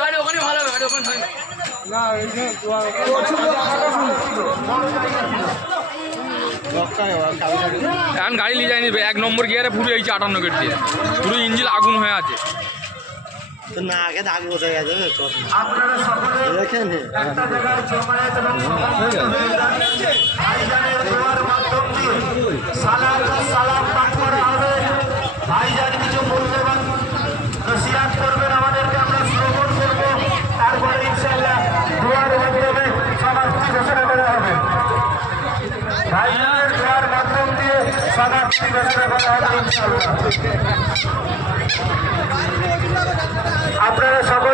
গাড়ি ওখানে ভালো হবে, গাড়ি ওখানে এখন গাড়ি নিয়ে যায়নি 1 নম্বর গিয়ারে পুরো এই 58 গেট দিয়ে পুরো ইঞ্জিন আগুন হয়ে আছে। না আগে দাগ বসে গেছে দেখেন ভাইজান কিছু মূল্যবান নসিহত করবেন আমাদেরকে, আমরা শ্রবণ করবো, তারপরে ইনশাআল্লাহ দোয়ার মাধ্যমে সমাপ্তি ঘোষণা করা হবে। ভাইজানের দোয়ার মাধ্যম দিয়ে সমাপ্তি ঘোষণা করা হবে ইনশাআল্লাহ। আপনারা সকল